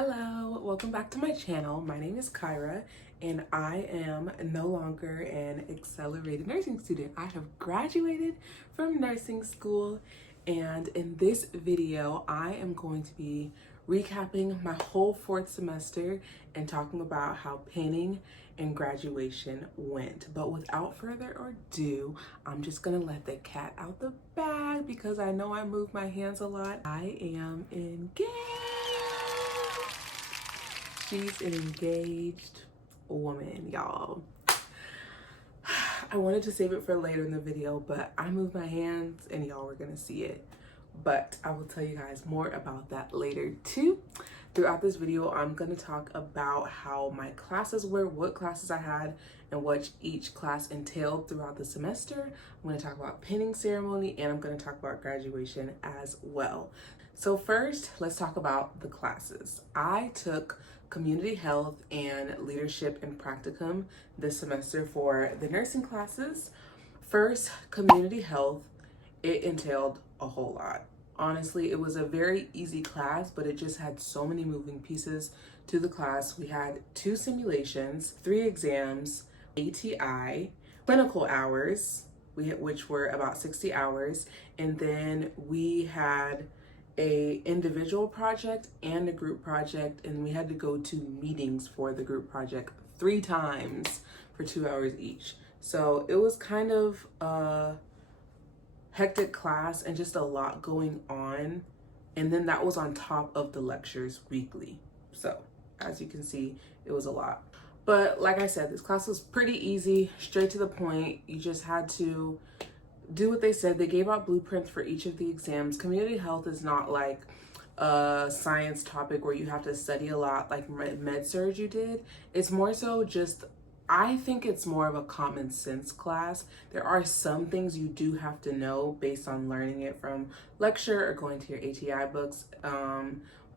Hello, welcome back to my channel. My name is Kyra and I am no longer an accelerated nursing student. I have graduated from nursing school, and in this video I am going to be recapping my whole fourth semester and talking about how pinning and graduation went. But without further ado, I'm just gonna let the cat out the bag because I know I move my hands a lot. I am engaged. She's an engaged woman, y'all. I wanted to save it for later in the video, but I moved my hands and y'all were gonna see it. But I will tell you guys more about that later too. Throughout this video, I'm gonna talk about how my classes were, what classes I had, and what each class entailed throughout the semester. I'm gonna talk about pinning ceremony, and I'm gonna talk about graduation as well. So first, let's talk about the classes. I took community health and leadership and practicum this semester for the nursing classes. First, community health, it entailed a whole lot. Honestly, it was a very easy class, but it just had so many moving pieces to the class. We had 2 simulations, 3 exams, ATI, clinical hours, which were about 60 hours, and then we had a individual project and a group project, and we had to go to meetings for the group project 3 times for 2 hours each. So it was kind of a hectic class and just a lot going on, and then that was on top of the lectures weekly. So as you can see, it was a lot. But like I said, this class was pretty easy, straight to the point. You just had to do what they said. They gave out blueprints for each of the exams. Community health is not like a science topic where you have to study a lot like med-surg you did. It's more so just, I think it's more of a common sense class. There are some things you do have to know based on learning it from lecture or going to your ATI books.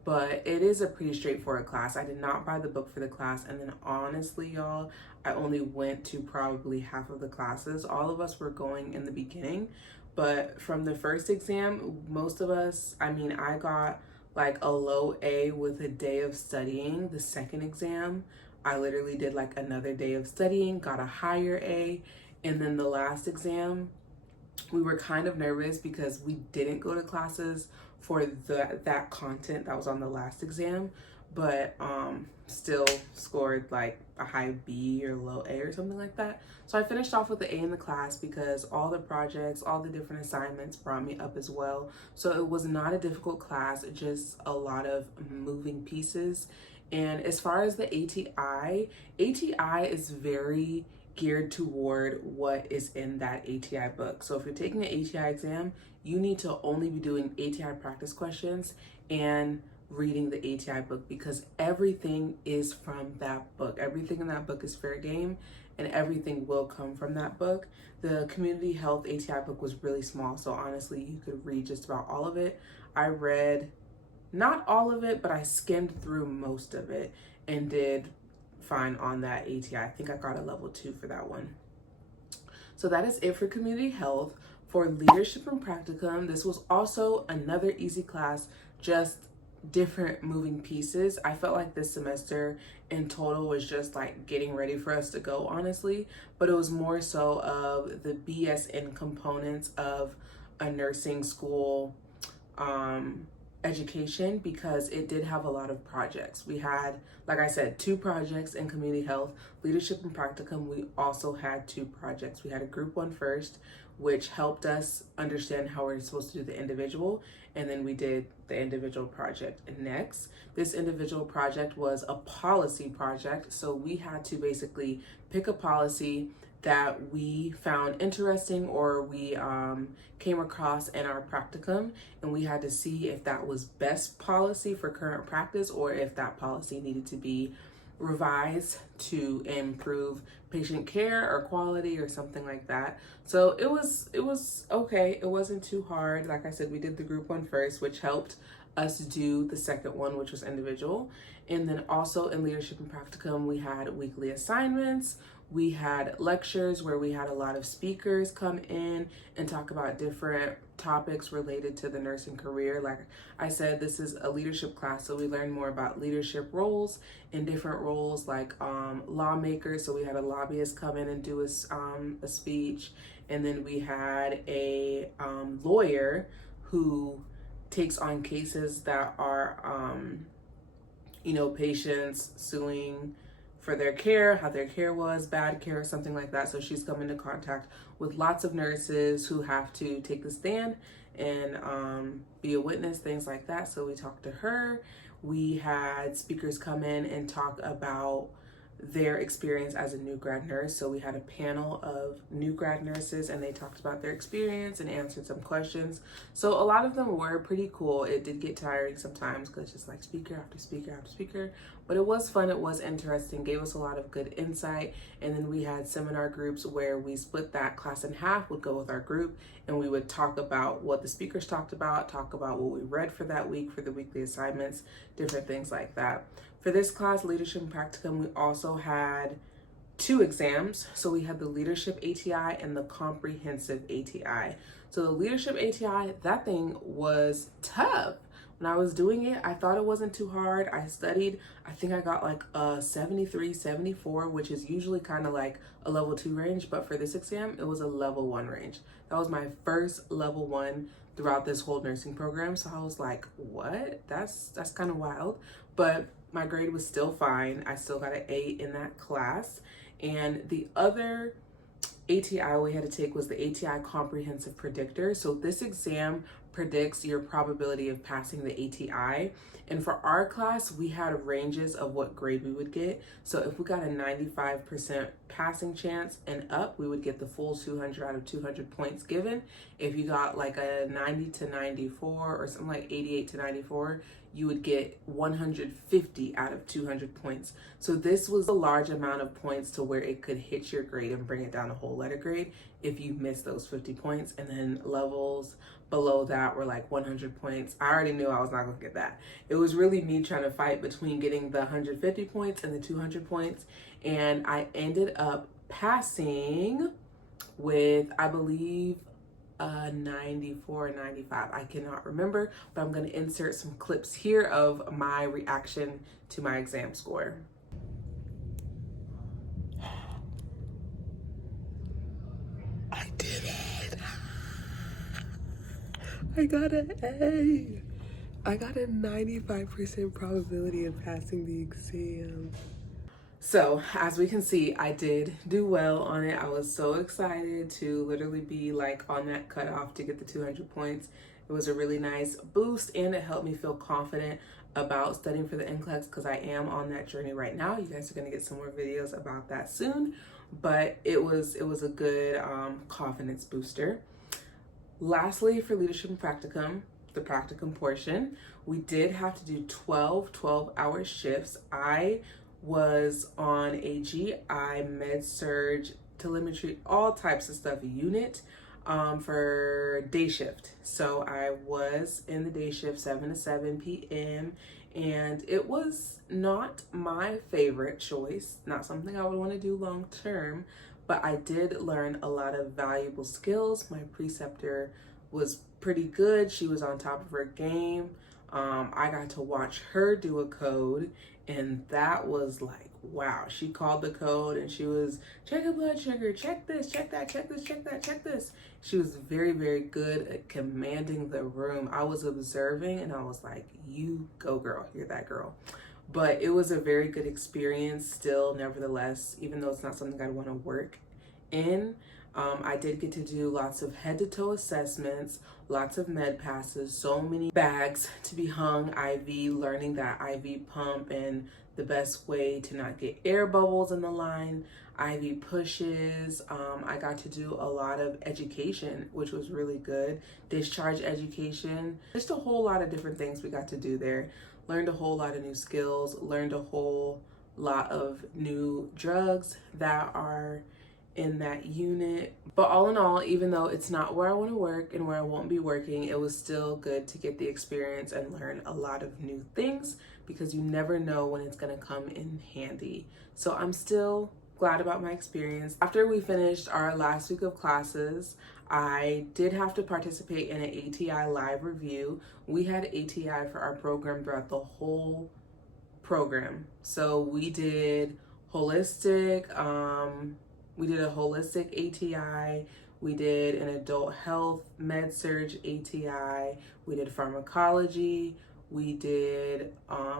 But it is a pretty straightforward class. I did not buy the book for the class, and then honestly, y'all, I only went to probably half of the classes. All of us were going in the beginning, but from the first exam, most of us, I got like a low A with a day of studying. The second exam, I literally did like another day of studying, got a higher A, and then the last exam, we were kind of nervous because we didn't go to classes for that content that was on the last exam, but still scored like a high B or low A or something like that. So I finished off with the A in the class because all the projects, all the different assignments brought me up as well. So it was not a difficult class, just a lot of moving pieces. And as far as the ATI is very geared toward what is in that ATI book. So if you're taking an ATI exam, you need to only be doing ATI practice questions and reading the ATI book, because everything is from that book. Everything in that book is fair game, and everything will come from that book. The community health ATI book was really small, so honestly, you could read just about all of it. I read not all of it, but I skimmed through most of it and did fine on that ATI. I think I got a level 2 for that one. So that is it for community health. For leadership and practicum, this was also another easy class, just different moving pieces. I felt like this semester in total was just like getting ready for us to go, honestly, but it was more so of the BSN components of a nursing school education, because it did have a lot of projects. We had, like I said, 2 projects in community health. Leadership and practicum, we also had 2 projects. We had a group one first, which helped us understand how we're supposed to do the individual, and then we did the individual project next. This individual project was a policy project, so we had to basically pick a policy that we found interesting or we came across in our practicum, and we had to see if that was best policy for current practice or if that policy needed to be revised to improve patient care or quality or something like that. So it was okay. It wasn't too hard. Like I said, we did the group one first, which helped us do the second one, which was individual. And then also in leadership and practicum, we had weekly assignments. We had lectures where we had a lot of speakers come in and talk about different topics related to the nursing career. Like I said, this is a leadership class, so we learn more about leadership roles and different roles like lawmakers. So we had a lobbyist come in and do a speech, and then we had a lawyer who takes on cases that are, patients suing for their care, how their care was, bad care, something like that. So she's come into contact with lots of nurses who have to take the stand and be a witness, things like that. So we talked to her. We had speakers come in and talk about their experience as a new grad nurse. So we had a panel of new grad nurses and they talked about their experience and answered some questions. So a lot of them were pretty cool. It did get tiring sometimes because it's just like speaker after speaker after speaker, but it was fun. It was interesting, gave us a lot of good insight. And then we had seminar groups where we split that class in half, would go with our group, and we would talk about what the speakers talked about, talk about what we read for that week for the weekly assignments, different things like that. For this class, Leadership and Practicum, we also had 2 exams. So we had the Leadership ATI and the Comprehensive ATI. So the Leadership ATI, that thing was tough. When I was doing it, I thought it wasn't too hard. I studied, I think I got like a 73, 74, which is usually kind of like a level 2 range, but for this exam, it was a level 1 range. That was my first level 1 throughout this whole nursing program. So I was like, what? That's kind of wild. But my grade was still fine. I still got an A in that class. And the other ATI we had to take was the ATI Comprehensive Predictor. So this exam predicts your probability of passing the ATI. And for our class, we had ranges of what grade we would get. So if we got a 95% passing chance and up, we would get the full 200 out of 200 points given. If you got like a 90 to 94 or something like 88 to 94, you would get 150 out of 200 points. So this was a large amount of points to where it could hit your grade and bring it down a whole letter grade if you missed those 50 points. And then levels below that were like 100 points. I already knew I was not gonna get that. It was really me trying to fight between getting the 150 points and the 200 points. And I ended up passing with, I believe, 94 or 95. I cannot remember, but I'm going to insert some clips here of my reaction to my exam score. I did it. I got an A. I got a 95% probability of passing the exam. So as we can see, I did do well on it. I was so excited to literally be like on that cutoff to get the 200 points. It was a really nice boost and it helped me feel confident about studying for the NCLEX because I am on that journey right now. You guys are gonna get some more videos about that soon, but it was a good confidence booster. Lastly, for Leadership and Practicum, the practicum portion, we did have to do 12-hour shifts. I was on a GI, med surge, telemetry, all types of stuff unit for day shift. So I was in the day shift 7 to 7 p.m. and it was not my favorite choice, not something I would want to do long term, but I did learn a lot of valuable skills. My preceptor was pretty good. She was on top of her game. I got to watch her do a code, and that was like, wow. She called the code and she was, check a blood sugar, check this, check that, check this, check that, check this. She was very, very good at commanding the room. I was observing and I was like, you go girl, you're that girl. But it was a very good experience still, nevertheless, even though it's not something I want to work in. I did get to do lots of head-to-toe assessments, lots of med passes, so many bags to be hung, IV, learning that IV pump and the best way to not get air bubbles in the line, IV pushes. I got to do a lot of education, which was really good. Discharge education, just a whole lot of different things we got to do there. Learned a whole lot of new skills, learned a whole lot of new drugs that are in that unit. But all in all, even though it's not where I want to work and where I won't be working, it was still good to get the experience and learn a lot of new things because you never know when it's going to come in handy. So I'm still glad about my experience. After we finished our last week of classes, I did have to participate in an ATI live review. We had ATI for our program throughout the whole program. So we did holistic, we did a holistic ATI, we did an adult health med surg ATI, we did pharmacology, we did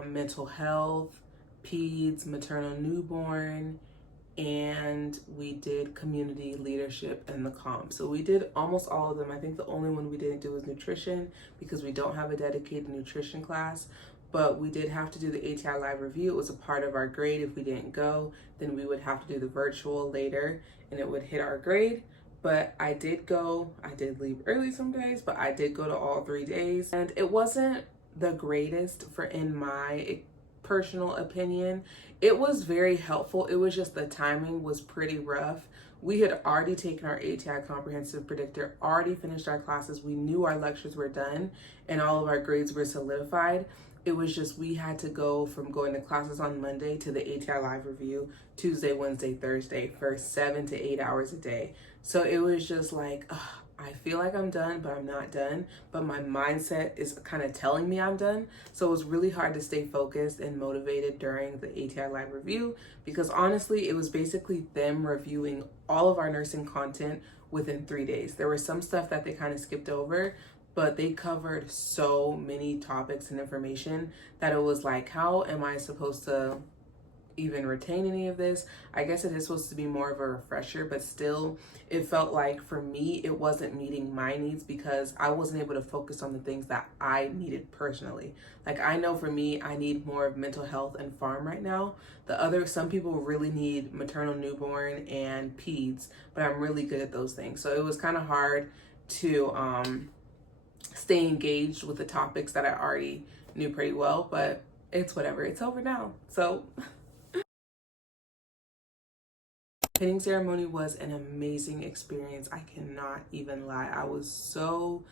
mental health, peds, maternal newborn, and we did community leadership and the comp. So we did almost all of them. I think the only one we didn't do was nutrition because we don't have a dedicated nutrition class, but we did have to do the ATI live review. It was a part of our grade. If we didn't go, then we would have to do the virtual later and it would hit our grade. But I did go. I did leave early some days, but I did go to all 3 days, and it wasn't the greatest for, in my personal opinion. It was very helpful. It was just the timing was pretty rough. We had already taken our ATI comprehensive predictor, already finished our classes. We knew our lectures were done and all of our grades were solidified. It was just we had to go from going to classes on Monday to the ATI live review Tuesday, Wednesday, Thursday for 7 to 8 hours a day. So it was just like, ugh, I feel like I'm done, but I'm not done. But my mindset is kind of telling me I'm done. So it was really hard to stay focused and motivated during the ATI live review because honestly, it was basically them reviewing all of our nursing content within 3 days. There was some stuff that they kind of skipped over, but they covered so many topics and information that it was like, how am I supposed to even retain any of this? I guess it is supposed to be more of a refresher, but still it felt like for me it wasn't meeting my needs because I wasn't able to focus on the things that I needed personally. Like I know for me, I need more of mental health and farm right now. Some people really need maternal newborn and peds, but I'm really good at those things. So it was kind of hard to stay engaged with the topics that I already knew pretty well, but it's whatever. It's over now. So pinning ceremony was an amazing experience. I cannot even lie. I was so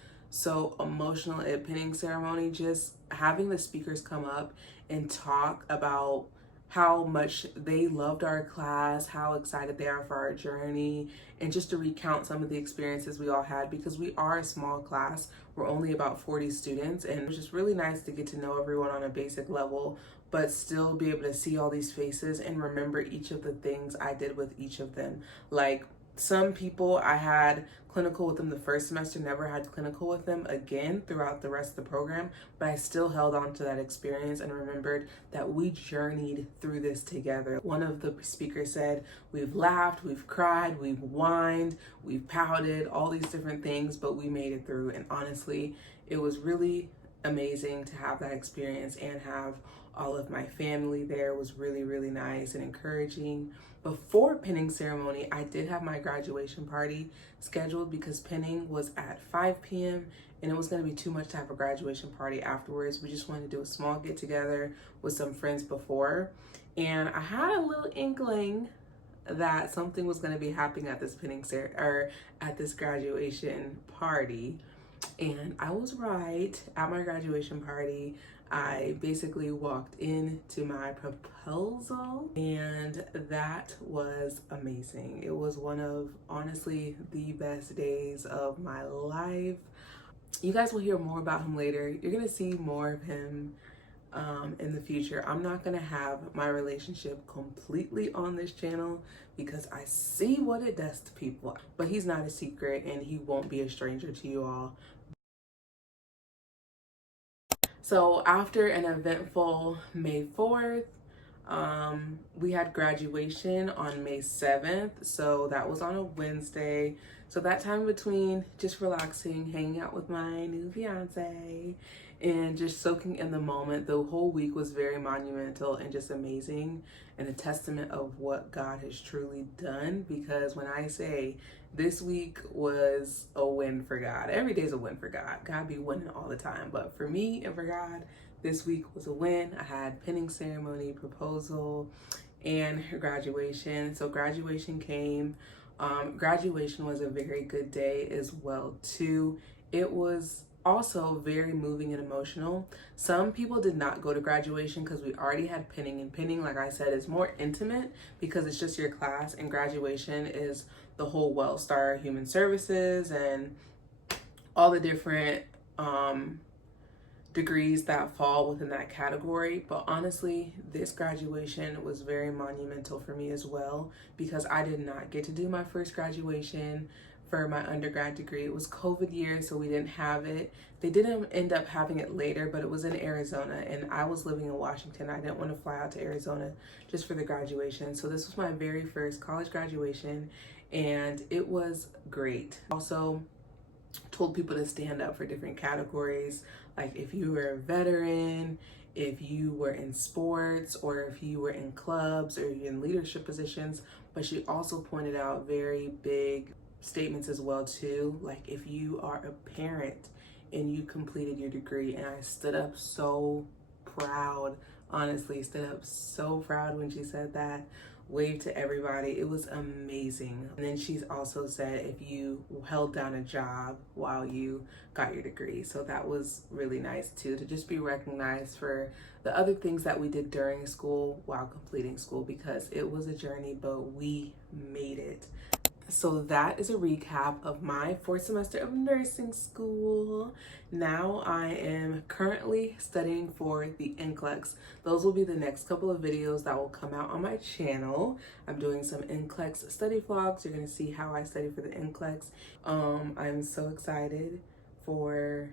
emotional at pinning ceremony. Just having the speakers come up and talk about how much they loved our class, how excited they are for our journey, and just to recount some of the experiences we all had because we are a small class. We're only about 40 students, and it was just really nice to get to know everyone on a basic level, but still be able to see all these faces and remember each of the things I did with each of them. Like some people I had clinical with them the first semester, never had clinical with them again throughout the rest of the program, but I still held on to that experience and remembered that we journeyed through this together. One of the speakers said, we've laughed, we've cried, we've whined, we've pouted, all these different things, but we made it through. And honestly, it was really amazing to have that experience and have all of my family there. Was really nice and encouraging. Before pinning ceremony, I did have my graduation party scheduled because pinning was at 5 p.m. and it was going to be too much to have a graduation party afterwards. We just wanted to do a small get together with some friends before, and I had a little inkling that something was going to be happening at this at this graduation party, and I was right. At my graduation party, I basically walked into my proposal, and that was amazing. It was one of, honestly, the best days of my life. You guys will hear more about him later. You're gonna see more of him in the future. I'm not gonna have my relationship completely on this channel because I see what it does to people, but he's not a secret and he won't be a stranger to you all. So after an eventful May 4th, we had graduation on May 7th. So that was on a Wednesday. So that time between just relaxing, hanging out with my new fiance, and just soaking in the moment, the whole week was very monumental and just amazing and a testament of what God has truly done. Because when I say this week was a win for God, every day's a win for God. God be winning all the time. But for me and for God, this week was a win. I had pinning ceremony, proposal, and graduation. So graduation came. Graduation was a very good day as well too. It was also very moving and emotional. Some people did not go to graduation because we already had pinning, and pinning, like I said, is more intimate because it's just your class, and graduation is the whole Wellstar Human Services and all the different degrees that fall within that category. But honestly, this graduation was very monumental for me as well because I did not get to do my first graduation for my undergrad degree. It was COVID year, so we didn't have it. They didn't end up having it later, but it was in Arizona, and I was living in Washington. I didn't want to fly out to Arizona just for the graduation. So this was my very first college graduation, and it was great. Also, told people to stand up for different categories, like if you were a veteran, if you were in sports, or if you were in clubs or you're in leadership positions. But she also pointed out very big statements as well too, like if you are a parent and you completed your degree. And I stood up so proud, honestly, stood up so proud when she said that. Waved to everybody. It was amazing. And then she's also said if you held down a job while you got your degree. So that was really nice too, to just be recognized for the other things that we did during school while completing school, because it was a journey, but we made it. So that is a recap of my fourth semester of nursing school. Now I am currently studying for the NCLEX. Those will be the next couple of videos that will come out on my channel. I'm doing some NCLEX study vlogs. You're gonna see how I study for the NCLEX. I'm so excited for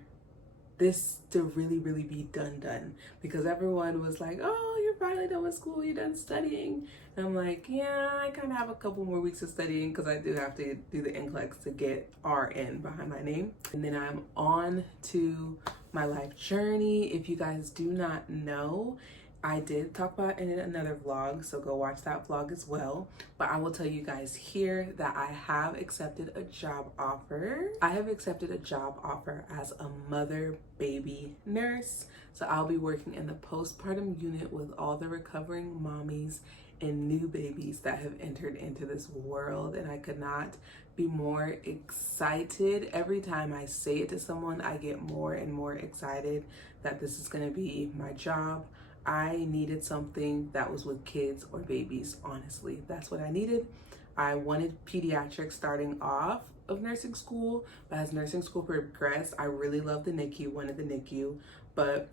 this to really be done, because everyone was like, oh, you're finally done with school, you're done studying. And I'm like, yeah, I kind of have a couple more weeks of studying because I do have to do the NCLEX to get RN behind my name. And then I'm on to my life journey. If you guys do not know, I did talk about it in another vlog, so go watch that vlog as well. But I will tell you guys here that I have accepted a job offer. I have accepted a job offer as a mother-baby nurse. So I'll be working in the postpartum unit with all the recovering mommies and new babies that have entered into this world. And I could not be more excited. Every time I say it to someone, I get more and more excited that this is gonna be my job. I needed something that was with kids or babies, honestly. That's what I needed. I wanted pediatrics starting off of nursing school, but as nursing school progressed, I really loved the NICU, wanted the NICU, but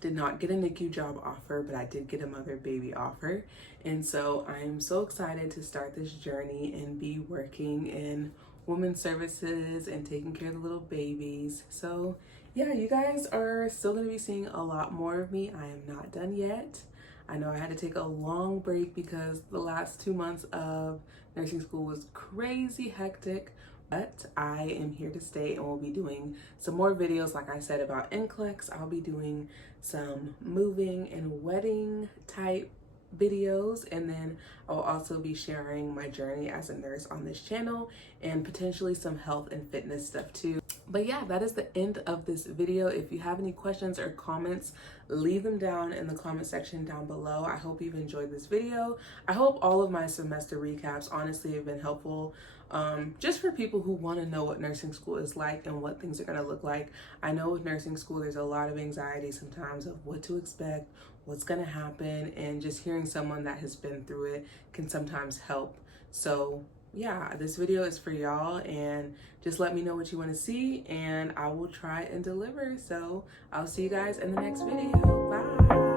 did not get a NICU job offer, but I did get a mother-baby offer. And so I'm so excited to start this journey and be working in women's services and taking care of the little babies. So yeah, you guys are still gonna be seeing a lot more of me. I am not done yet. I know I had to take a long break because the last 2 months of nursing school was crazy hectic, but I am here to stay and we'll be doing some more videos, like I said, about NCLEX. I'll be doing some moving and wedding type videos, and then I'll also be sharing my journey as a nurse on this channel and potentially some health and fitness stuff too. But yeah, that is the end of this video. If you have any questions or comments, leave them down in the comment section down below. I hope you've enjoyed this video. I hope all of my semester recaps honestly have been helpful, just for people who want to know what nursing school is like and what things are going to look like. I know with nursing school there's a lot of anxiety sometimes of what to expect, what's going to happen, and just hearing someone that has been through it can sometimes help. So yeah, this video is for y'all, and just let me know what you want to see and I will try and deliver. So I'll see you guys in the next video. Bye.